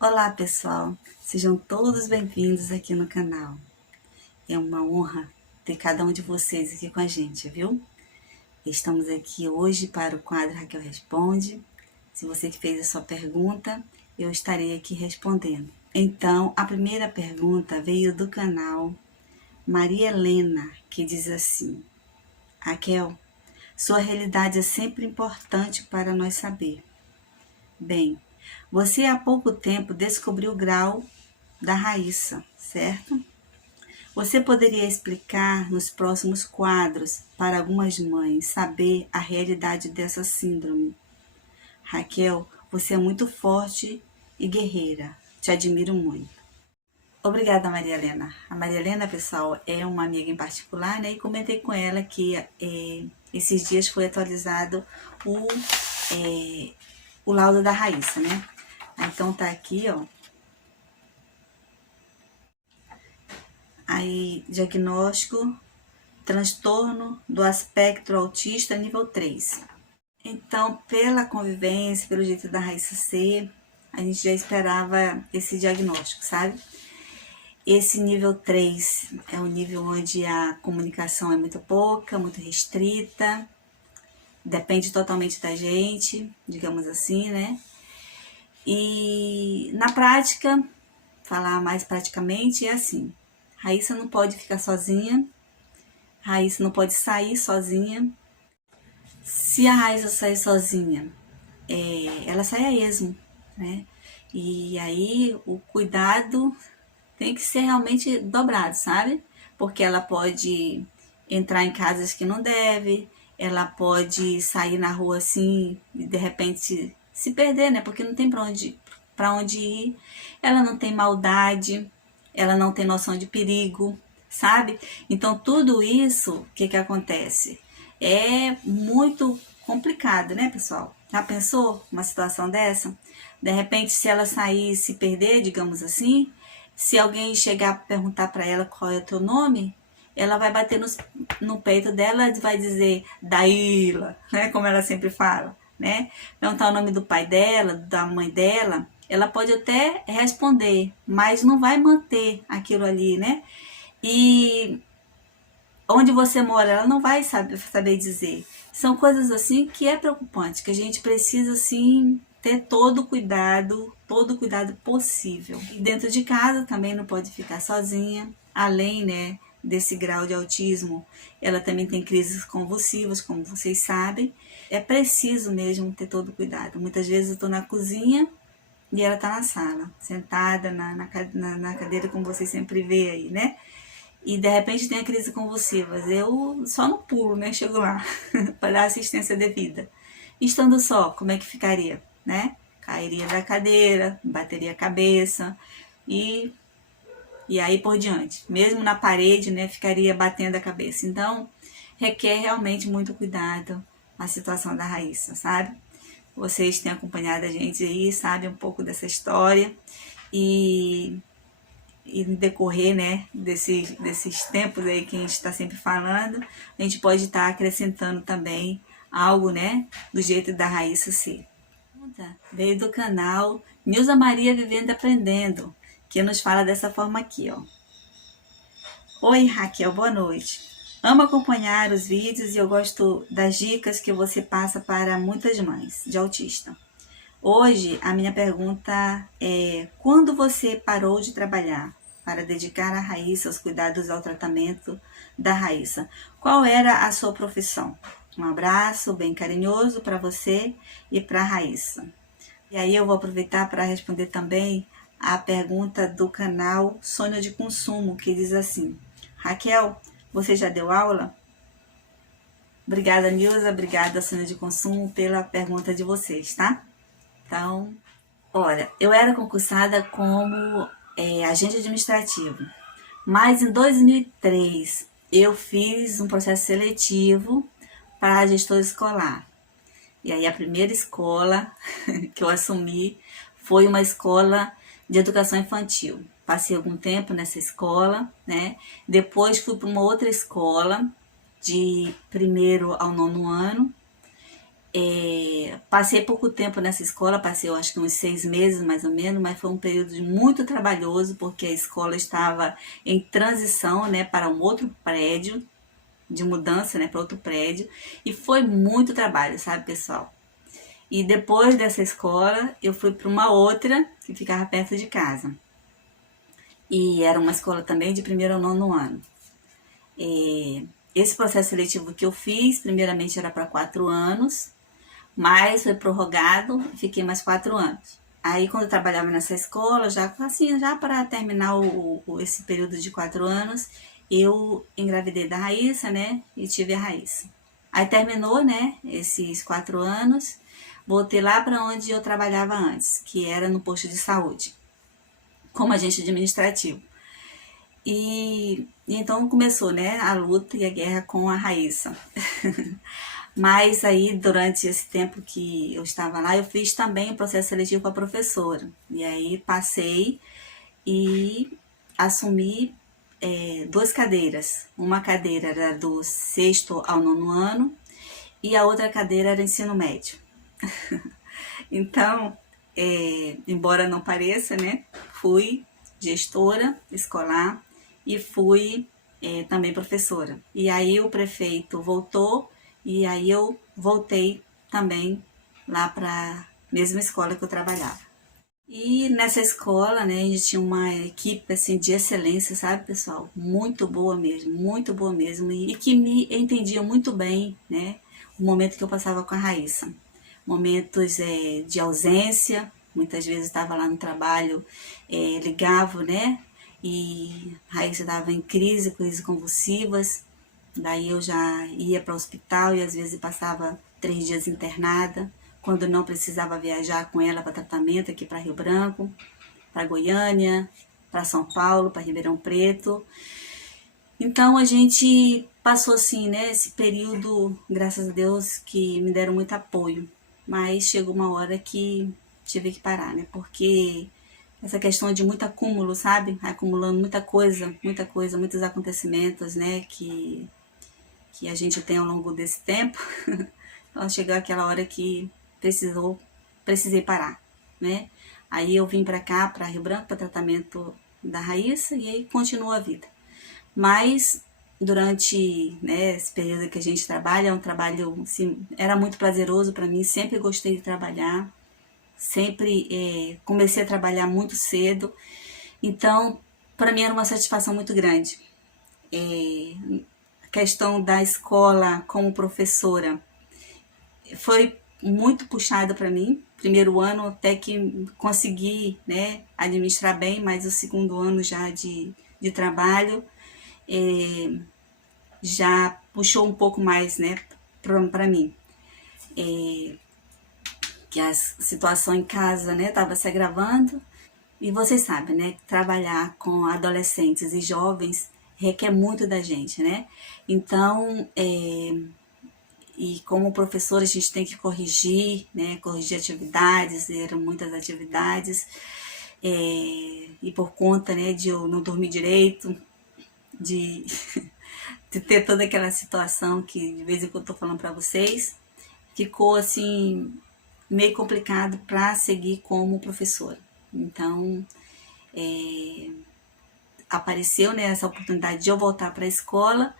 Olá pessoal, sejam todos bem-vindos aqui no canal. É uma honra ter cada um de vocês aqui com a gente, viu? Estamos aqui hoje para o quadro Raquel Responde. Se você que fez a sua pergunta, eu estarei aqui respondendo. Então, a primeira pergunta veio do canal Maria Helena, que diz assim: Raquel, sua realidade é sempre importante para nós saber. Bem, você há pouco tempo descobriu o grau da Raíssa, certo? Você poderia explicar nos próximos quadros para algumas mães saber a realidade dessa síndrome? Raquel, você é muito forte e guerreira. Te admiro muito. Obrigada, Maria Helena. A Maria Helena, pessoal, é uma amiga em particular, né? E comentei com ela que esses dias foi atualizado o laudo da Raíssa, né? Então tá aqui, ó. Aí, diagnóstico, transtorno do espectro autista nível 3. Então, pela convivência, pelo jeito da Raíssa ser, a gente já esperava esse diagnóstico, sabe? Esse nível 3 é o nível onde a comunicação é muito pouca, muito restrita, depende totalmente da gente, digamos assim, né? E na prática, falar mais praticamente, é assim: Raíssa não pode ficar sozinha, Raíssa não pode sair sozinha. Se a Raíssa sair sozinha, ela sai a esmo, né? E aí o cuidado tem que ser realmente dobrado, sabe? Porque ela pode entrar em casas que não deve, ela pode sair na rua assim e de repente se perder, né? Porque não tem para onde ir. Ela não tem maldade, ela não tem noção de perigo, sabe? Então tudo isso, o que acontece? É muito complicado, né, pessoal? Já pensou uma situação dessa? De repente, se ela sair e se perder, digamos assim, se alguém chegar a perguntar para ela qual é o teu nome, ela vai bater no peito dela e vai dizer Daíla, né? Como ela sempre fala, né? Perguntar o nome do pai dela, da mãe dela, ela pode até responder, mas não vai manter aquilo ali, né? E onde você mora, ela não vai saber dizer. São coisas assim que é preocupante, que a gente precisa assim ter todo o cuidado possível. E dentro de casa também não pode ficar sozinha, além, né, desse grau de autismo, ela também tem crises convulsivas, como vocês sabem. É preciso mesmo ter todo o cuidado. Muitas vezes eu estou na cozinha e ela está na sala, sentada na cadeira, como vocês sempre vê aí, né? E de repente tem a crise convulsiva. Eu só não pulo, né? Chego lá para dar assistência devida. Estando só, como é que ficaria, né? Cairia da cadeira, bateria a cabeça e, e aí por diante. Mesmo na parede, né? Ficaria batendo a cabeça. Então, requer realmente muito cuidado a situação da Raíssa, sabe? Vocês têm acompanhado a gente aí, sabem um pouco dessa história e no decorrer, né, desses tempos aí que a gente está sempre falando, a gente pode estar acrescentando também algo, né, do jeito da Raíssa ser. Veio do canal Nilza Maria Vivendo e Aprendendo, que nos fala dessa forma aqui, ó. Oi, Raquel, boa noite. Amo acompanhar os vídeos e eu gosto das dicas que você passa para muitas mães de autista. Hoje, a minha pergunta é: quando você parou de trabalhar para dedicar a Raíssa aos cuidados ao tratamento da Raíssa? Qual era a sua profissão? Um abraço bem carinhoso para você e para a Raíssa. E aí eu vou aproveitar para responder também a pergunta do canal Sonho de Consumo, que diz assim: Raquel, você já deu aula? Obrigada, Nilza, obrigada, Sonho de Consumo, pela pergunta de vocês, tá? Então, olha, eu era concursada como agente administrativo, mas em 2003 eu fiz um processo seletivo para gestor escolar. E aí a primeira escola que eu assumi foi uma escola de educação infantil. Passei algum tempo nessa escola, né? Depois fui para uma outra escola de primeiro ao nono ano Passei pouco tempo nessa escola, passei eu acho que uns 6 meses mais ou menos, mas foi um período muito trabalhoso, porque a escola estava em transição, né, para um outro prédio, de mudança, né, para outro prédio, e foi muito trabalho, sabe, pessoal? E depois dessa escola, eu fui para uma outra que ficava perto de casa. E era uma escola também de primeiro ao nono ano. Esse processo seletivo que eu fiz, primeiramente era para 4 anos, mas foi prorrogado e fiquei mais 4 anos. Aí, quando eu trabalhava nessa escola, já assim, já para terminar esse período de 4 anos, eu engravidei da Raíssa, né? E tive a Raíssa. Aí terminou, né? Esses 4 anos, voltei lá para onde eu trabalhava antes, que era no posto de saúde, como agente administrativo. E então começou, né, a luta e a guerra com a Raíssa. Mas aí, durante esse tempo que eu estava lá, eu fiz também o processo seletivo para professora. E aí passei e assumi 2 cadeiras. Uma cadeira era do sexto ao nono ano e a outra cadeira era ensino médio. Então, embora não pareça, né, fui gestora escolar e fui também professora. E aí o prefeito voltou e aí eu voltei também lá para a mesma escola que eu trabalhava. E nessa escola, né, a gente tinha uma equipe assim de excelência, sabe, pessoal? Muito boa mesmo, e que me entendia muito bem, né, o momento que eu passava com a Raíssa. Momentos de ausência, muitas vezes estava lá no trabalho, ligava, né, e a Raíssa estava em crises convulsivas, daí eu já ia para o hospital e às vezes passava 3 dias internada, quando não precisava viajar com ela para tratamento aqui para Rio Branco, para Goiânia, para São Paulo, para Ribeirão Preto. Então a gente passou assim, né, esse período, graças a Deus, que me deram muito apoio. Mas chegou uma hora que tive que parar, né? Porque essa questão de muito acúmulo, sabe? Acumulando muita coisa, muitos acontecimentos, né? Que a gente tem ao longo desse tempo. Então chegou aquela hora que precisei parar, né? Aí eu vim para cá, para Rio Branco, para tratamento da Raíssa e aí continua a vida. Mas durante, né, esse período que a gente trabalha, é um trabalho, assim, era muito prazeroso para mim, sempre gostei de trabalhar, sempre comecei a trabalhar muito cedo, então para mim era uma satisfação muito grande. A questão da escola como professora foi muito puxada para mim. Primeiro ano até que consegui, né, administrar bem, mas o segundo ano já de trabalho já puxou um pouco mais, né, para mim. Que a situação em casa, né, estava se agravando. E vocês sabem, né, que trabalhar com adolescentes e jovens requer muito da gente, né? Então, e como professor a gente tem que corrigir, né, corrigir atividades, eram muitas atividades, e por conta, né, de eu não dormir direito, de, de ter toda aquela situação que de vez em quando eu tô falando para vocês, ficou assim meio complicado para seguir como professora. Então, apareceu, né, essa oportunidade de eu voltar para a escola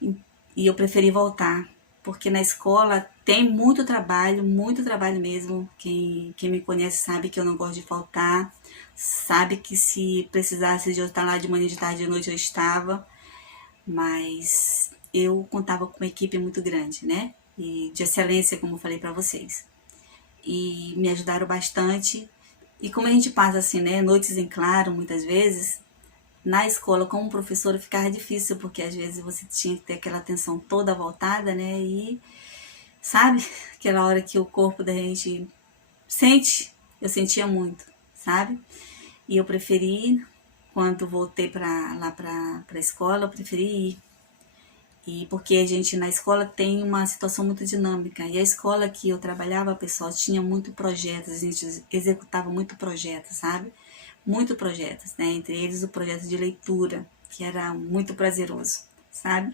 e eu preferi voltar, porque na escola tem muito trabalho mesmo. Quem me conhece sabe que eu não gosto de faltar, sabe que se precisasse de eu estar lá de manhã, de tarde, de noite eu estava, mas eu contava com uma equipe muito grande, né? E de excelência, como eu falei para vocês. E me ajudaram bastante. E como a gente passa assim, né, noites em claro, muitas vezes, na escola como professora ficava difícil, porque às vezes você tinha que ter aquela atenção toda voltada, né, e sabe, aquela hora que o corpo da gente sente, eu sentia muito, sabe, e eu preferi, quando voltei lá para a escola, eu preferi ir. E porque a gente na escola tem uma situação muito dinâmica. E a escola que eu trabalhava, pessoal, tinha muito projetos, a gente executava muito projetos, sabe? Muito projetos, né? Entre eles o projeto de leitura, que era muito prazeroso, sabe?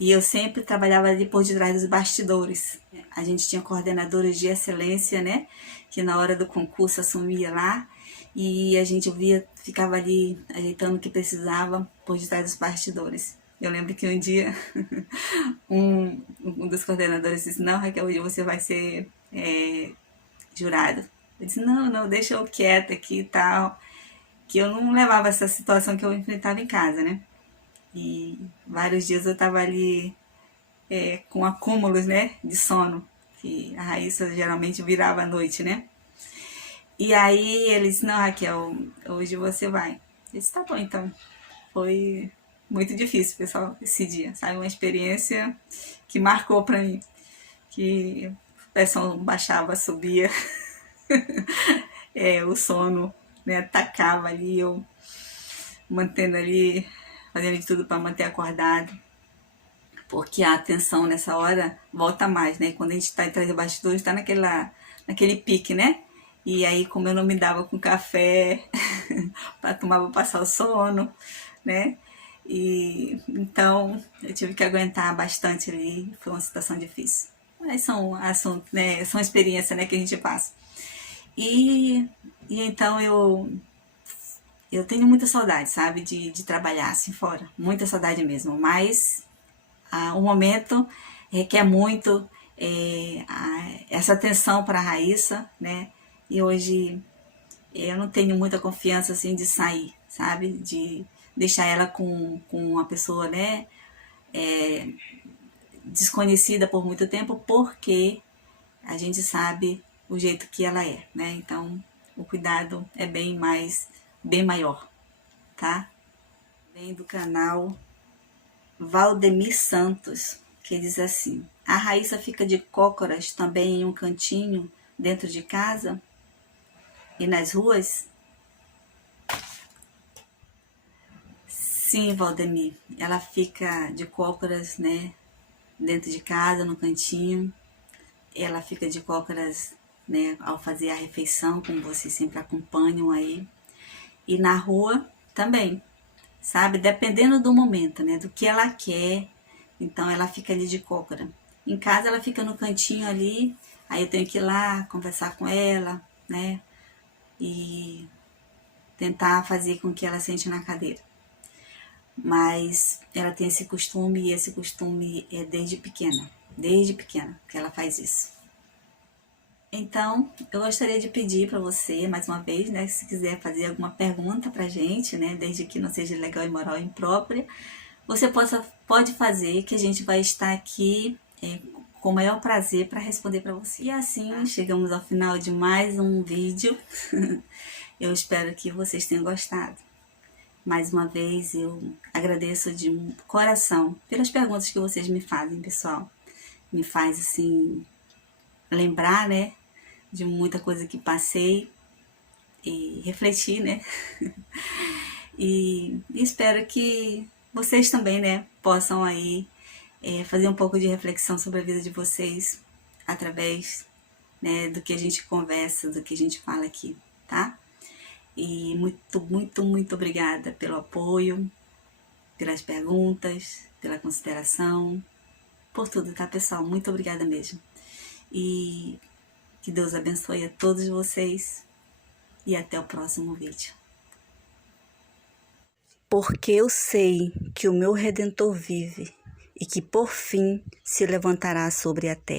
E eu sempre trabalhava ali por detrás dos bastidores. A gente tinha coordenadores de excelência, né? Que na hora do concurso assumia lá. E a gente ficava ali ajeitando o que precisava por detrás dos bastidores. Eu lembro que um dia um dos coordenadores disse: não, Raquel, hoje você vai ser jurado. Eu disse: não, deixa eu quieta aqui e tal. Que eu não levava essa situação que eu enfrentava em casa, né? E vários dias eu tava ali com acúmulos, né, de sono, que a Raíssa geralmente virava à noite, né? E aí ele disse: não, Raquel, hoje você vai. Eu disse: tá bom, então. Foi muito difícil, pessoal, esse dia, sabe? Uma experiência que marcou pra mim. Que a pressão baixava, subia, o sono, né, atacava ali, eu mantendo ali, fazendo de tudo para manter acordado. Porque a atenção nessa hora volta mais, né? Quando a gente está atrás do bastidor, está naquele pique, né? E aí, como eu não me dava com café para tomar para passar o sono, né? E então eu tive que aguentar bastante ali, foi uma situação difícil. Mas são assuntos, né? São experiências, né, que a gente passa. E então eu tenho muita saudade, sabe, de trabalhar assim fora, muita saudade mesmo. Mas o momento requer muito essa atenção para a Raíssa, né? E hoje eu não tenho muita confiança assim de sair, sabe? De deixar ela com uma pessoa, né? Desconhecida por muito tempo, porque a gente sabe o jeito que ela é, né? Então o cuidado é bem maior, tá? Vem do canal Valdemir Santos, que diz assim: a Raíssa fica de cócoras também em um cantinho dentro de casa e nas ruas? Sim, Valdemir, ela fica de cócoras, né, dentro de casa, no cantinho. Ela fica de cócoras, né, ao fazer a refeição, como vocês sempre acompanham aí. E na rua também, sabe? Dependendo do momento, né, do que ela quer. Então ela fica ali de cócora. Em casa ela fica no cantinho ali, aí eu tenho que ir lá conversar com ela, né? E tentar fazer com que ela sente na cadeira. Mas ela tem esse costume, e esse costume é desde pequena que ela faz isso. Então, eu gostaria de pedir para você, mais uma vez, né, se quiser fazer alguma pergunta pra gente, né, desde que não seja legal, imoral ou imprópria, você pode fazer, que a gente vai estar aqui com o maior prazer para responder para você. E assim, chegamos ao final de mais um vídeo. Eu espero que vocês tenham gostado. Mais uma vez, eu agradeço de coração pelas perguntas que vocês me fazem, pessoal. Me faz, assim, lembrar, né, de muita coisa que passei e refletir, né? E espero que vocês também, né, possam aí fazer um pouco de reflexão sobre a vida de vocês através, né, do que a gente conversa, do que a gente fala aqui, tá? E muito obrigada pelo apoio, pelas perguntas, pela consideração, por tudo, tá, pessoal? Muito obrigada mesmo. E que Deus abençoe a todos vocês e até o próximo vídeo. Porque eu sei que o meu Redentor vive e que por fim se levantará sobre a terra.